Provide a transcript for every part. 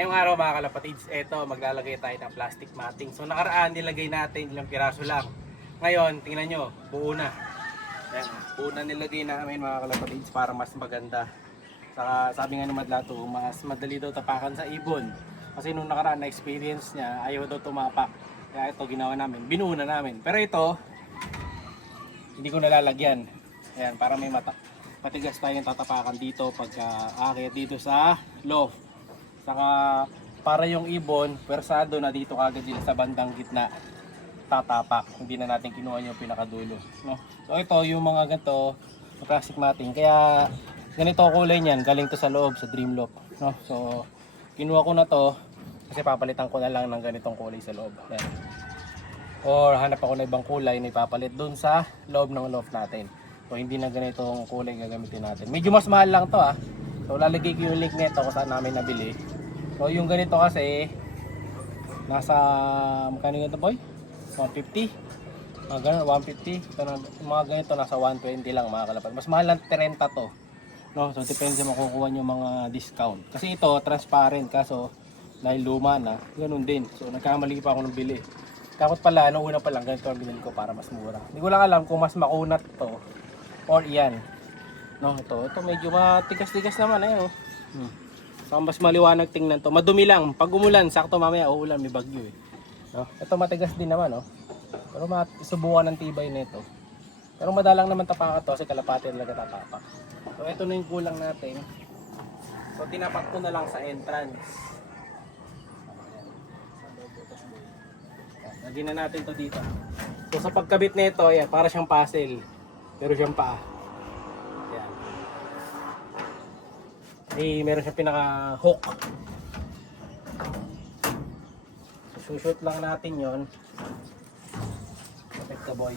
Ngayong araw mga kalapatids, eto maglalagay tayo ng plastic matting. So nakaraan nilagay natin ilang piraso lang. Ngayon, tingnan nyo, buo na. Ayan, buo na nilagay namin mga kalapatids para mas maganda. Saka sabi nga ni Madlato, mas madali daw tapakan sa ibon. Kasi nung nakaraan na experience niya, ayaw daw tumapak. Kaya ito ginawa namin, binuo na namin. Pero ito, hindi ko nalalagyan. Ayan, para may matigas tayong tatapakan dito pagka aakyat dito sa loft. Saka para yung ibon, persado na dito kagad sila sa bandang gitna tatapak. Hindi na natin kinuha yung pinakadulo, no? So ito yung mga ganito, plastic matting. Kaya ganito kulay niyan, galing to sa loob sa Dreamloft, no? So kinuha ko na to kasi papalitan ko na lang ng ganitong kulay sa loob. Ayan. Or hanap ako na ibang kulay na ipapalit dun sa loob ng loft natin. So hindi na ganitong kulay gagamitin natin. Medyo mas mahal lang to ah. So lalagay ko yung link nito kung saan namin nabili. So yung ganito kasi nasa magkano ganito boy? 150. Mga ganun 150. Ito na, mga ganito nasa 120 lang mga kalapat. Mas mahal lang 30 to. No, so depende sa makukuha nyo mga discount. Kasi ito transparent kaso dahil luma na, ganun din. So nagkamali pa ako ng bili. Kapot pala, nung una pa lang ganito ang binili ko para mas mura. Hindi ko lang alam kung mas makunat to or iyan. No, ito medyo matigas-tigas naman eh. Oh. So, mas maliwanag tingnan to. Madumi lang. Pag umulan, sakto mamaya uulan, may bagyo eh. No? Ito matigas din naman, oh. Pero subukan ng tibay nito. Pero madalang naman tapakan to kasi kalapati talaga tatapak. So, ito na yung kulang natin. So, tinapak ko na lang sa entrance. Lagyan na natin to dito. So, sa pagkabit nito, ayan, para siyang puzzle. Pero siyang paa. Meron siyang pinaka-hook. So, shoot lang natin yon. Perfect ka boy.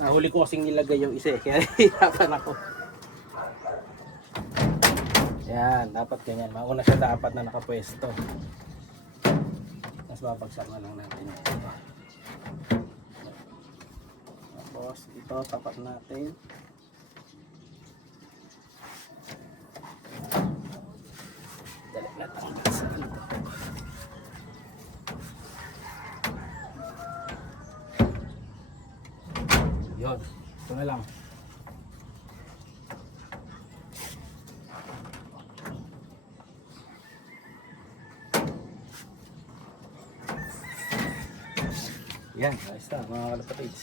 Nahuli ko kasing nilagay yung isa eh, kaya hirapan ako. Yan, dapat ganyan. Mauna siya dapat na nakapwesto. Mas babagsak na lang natin ito. Tapos ito tapat natin. Dali natin sa ito. Yun, ito na lang. Yan, ayos na mga kalapatids.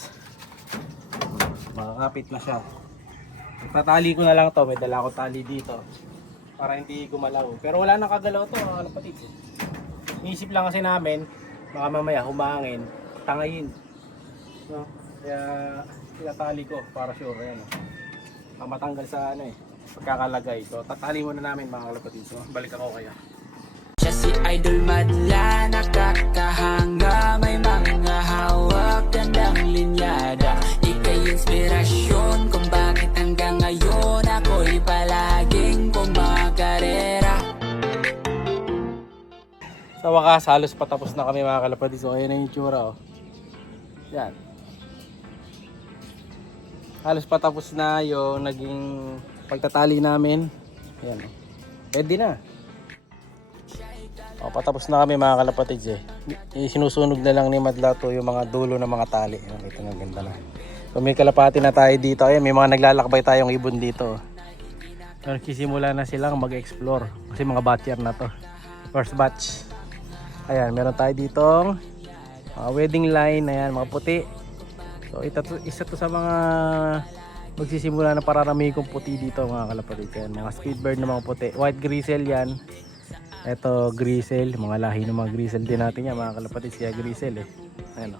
Makakapit na siya. Tatali ko na lang to, may dala ko tali dito para hindi gumalaw. Pero wala nang kagalaw to mga kalapatids. Iisip lang kasi namin, baka mamaya humangin, tangayin. No? Kaya tinatali ko para sure yan. Matanggal sa ano eh, pagkakalagay. So tatali muna namin mga kalapatids. So, balik ako kaya. Siya si Idol Madla, nakakahanga, may mga hawak, gandang linyada. Ika'y inspirasyon kung bakit hanggang ngayon ako'y palaging kumakarera. Sa wakas, halos patapos na kami mga kalapati. So ayan na yung tsura oh. Yan. Halos patapos na yung naging pagtatali namin. Ayan oh. Pwede na. O, patapos na kami mga kalapatids eh. Sinusunog na lang ni Madlato yung mga dulo ng mga tali. Ito nga ganda na. So may kalapati na tayo dito. Ayan, may mga naglalakbay tayong ibon dito. So, nagsisimula na silang mag-explore. Kasi mga batcher na to. First batch. Ayan, meron tayo ditong wedding line. Ayan, mga puti. So isa to sa mga magsisimula na pararami kong puti dito mga kalapatids. Ayan, mga speedbird na mga puti. White grizzle yan. Ito grizzle, mga lahi ng mga grizzle din natin yan mga kalapatids, kaya grizzle eh. Ayan o.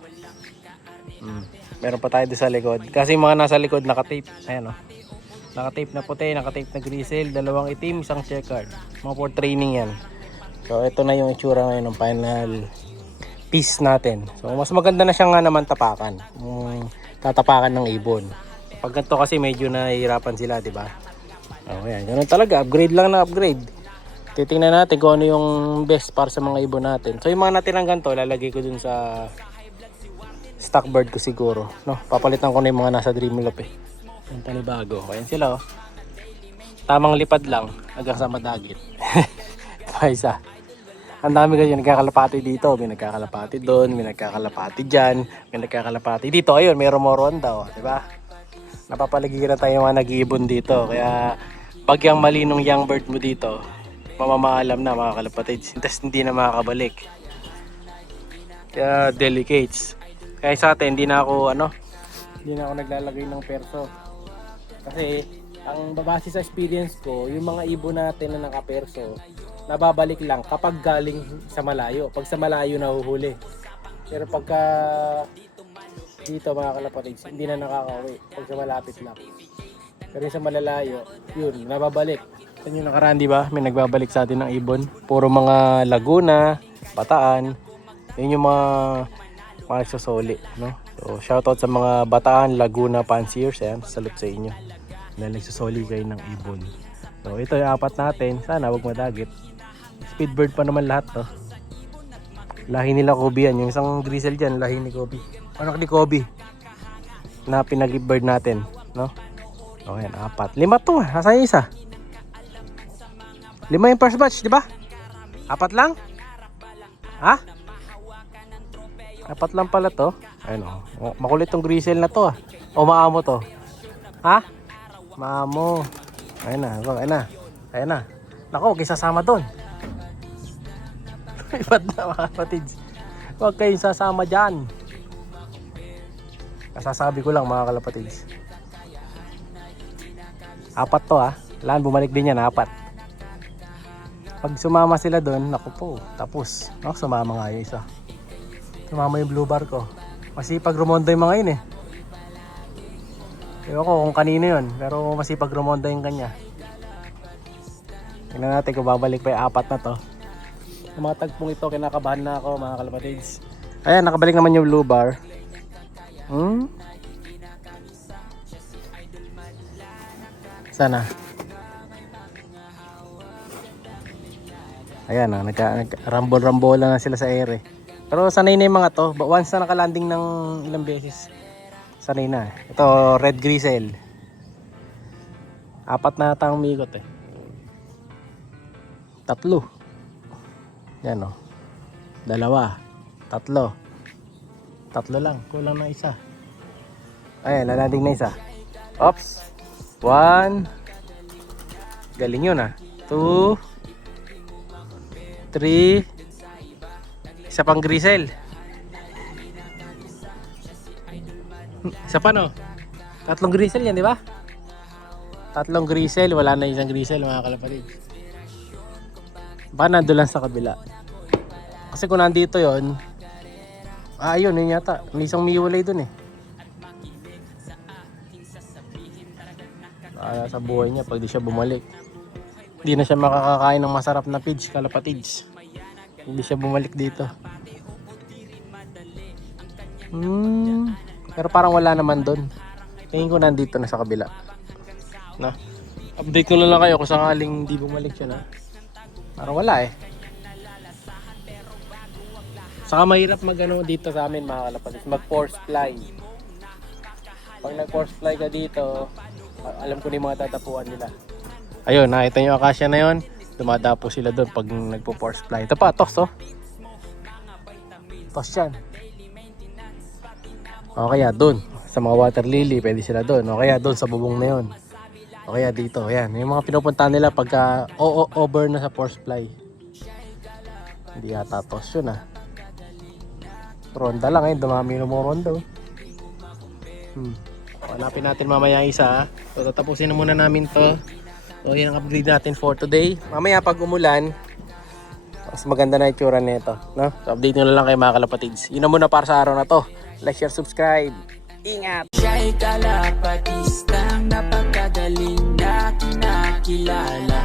Meron pa tayo doon sa likod. Kasi mga nasa likod nakatape. Ayan o. Nakatape na puti, nakatape na grizzle, dalawang itim, isang checkered. Mga for training yan. So ito na yung itsura ngayon ng final piece natin. So mas maganda na siya nga naman tapakan. Tatapakan ng ibon. Pag ganito kasi medyo nahihirapan sila, di ba? Oh, ayan. Ganun talaga, upgrade lang na upgrade. Titingnan natin kung ano yung best para sa mga ibon natin. So yung mga natirang ganito, lalagay ko dun sa stock bird ko siguro. No? Papalitan ko na yung mga nasa Dreamlop eh. Yung panibago. Ayan sila oh. Tamang lipad lang hanggang sa madagit. Pa isa. Ang dami kasi nagkakalapati dito. May nagkakalapati doon, may nagkakalapati dyan, may nagkakalapati dito. Ayun, may romoron daw. Diba? Napapaligiran tayo mga nag-iibon dito. Kaya bagyang malinong young bird mo dito, mamamaalam na mga kalapatids. Tapos hindi na makakabalik. Kaya delicates. Kaya sa atin, hindi na ako naglalagay ng perso. Kasi ang babase sa experience ko, yung mga ibon natin na nakaperso, nababalik lang kapag galing sa malayo. Pag sa malayo nahuhuli. Pero pagka dito mga kalapatids, hindi na nakakauwi. Pag sa malapit lang. Pero yung sa malalayo, yun, nababalik. Yan yung nakaraan, di ba? May nagbabalik sa atin ng ibon. Puro mga Laguna, Bataan. Yun yung mga nagsusoli, no? So, shoutout sa mga Bataan, Laguna, Pansiers. Ayan, salute sa inyo. Dahil nagsusoli kayo ng ibon. So, ito yung apat natin. Sana wag madagit. Speedbird pa naman lahat to. Lahi nila Kobe yan. Yung isang grizzle dyan, lahi ni Kobe. Anak ni Kobe na pinag-bird natin, no? O yan, apat. 5 to. Nasaan yung isa? 5 yung first batch, di ba? 4 lang? Ha? 4 lang pala to. Ayun o. Makulit tong grizzle na to ah. O maamo to. Ha? Maamo. Ayun na. Ayun na. Ayun na. Naku, huwag kayo sasama doon. Ibat na mga kapatids. Huwag kayong sasama dyan. Kasasabi ko lang mga kalapatids. 4 to ah. Kailangan bumalik din yan, 4. Pag sumama sila doon, naku po, tapos. Sumama nga yung isa. Sumama yung blue bar ko. Masipag rumonda yung mga yun eh. Ewan ko kung kanino yun, pero masipag rumonda yung kanya. Tingnan natin kung babalik pa yung 4 na to. Yung mga tagpong ito, kinakabahan na ako mga kalapatids. Ayan, nakabalik naman yung blue bar. Sana. Ayan, nag-rambol-rambol na sila sa ere. Pero sanay na yung mga to. Once na nakalanding ng ilang beses, sanay na. Ito, red grizzle. 4 na ata ang umigot eh. 3. Yan o. 2. 3. 3 lang. Kulang na isa. Ayan, nalanding na isa. Oops. 1. Galing yun ah. 2. 3. Isa pang grizzle. Isa pa no? 3 grizzle yan, di ba? 3 grizzle, wala na isang grizzle mga kalapatid. Baka nandun lang sa kabila. Kasi kung nandito yon, ayun, yun yata. May isang miwalay dun eh. Sa buhay niya pag di siya bumalik. Hindi na siya makakakain ng masarap na pids, kalapatids. Hindi siya bumalik dito. Pero parang wala naman doon. Tingin ko nandito na sa kabila. No? Update ko na lang kayo kung sakaling hindi bumalik siya na. Parang wala eh. Saka mahirap mag-ano dito sa amin mga kalapatids. Mag-force fly. Pag nag-force fly ka dito, alam ko na yung mga tatapuan nila. Ayun, nakita nyo yung akasya na yun. Dumadapo sila doon pag nagpo-force fly. Ito pa, tos oh. Tos yan. O kaya doon, sa mga water lily, pwede sila doon. O kaya doon sa bubong na yun. O kaya dito, ayan. Yung mga pinupuntahan nila pagka over na sa force fly. Hindi yata tos yun ah. Ronda lang eh, dumami na mo ronda oh. Hanapin natin mamaya isa ah. So tatapusin na muna namin to. So yun ang upgrade natin for today. Mamaya pag umulan, mas maganda na itsura nito, no? So update nyo na lang kayo mga kalapatids. Yun na muna para sa araw na to. Like, share, subscribe. Ingat! Siya'y kalapatistang napakagaling na kinakilala.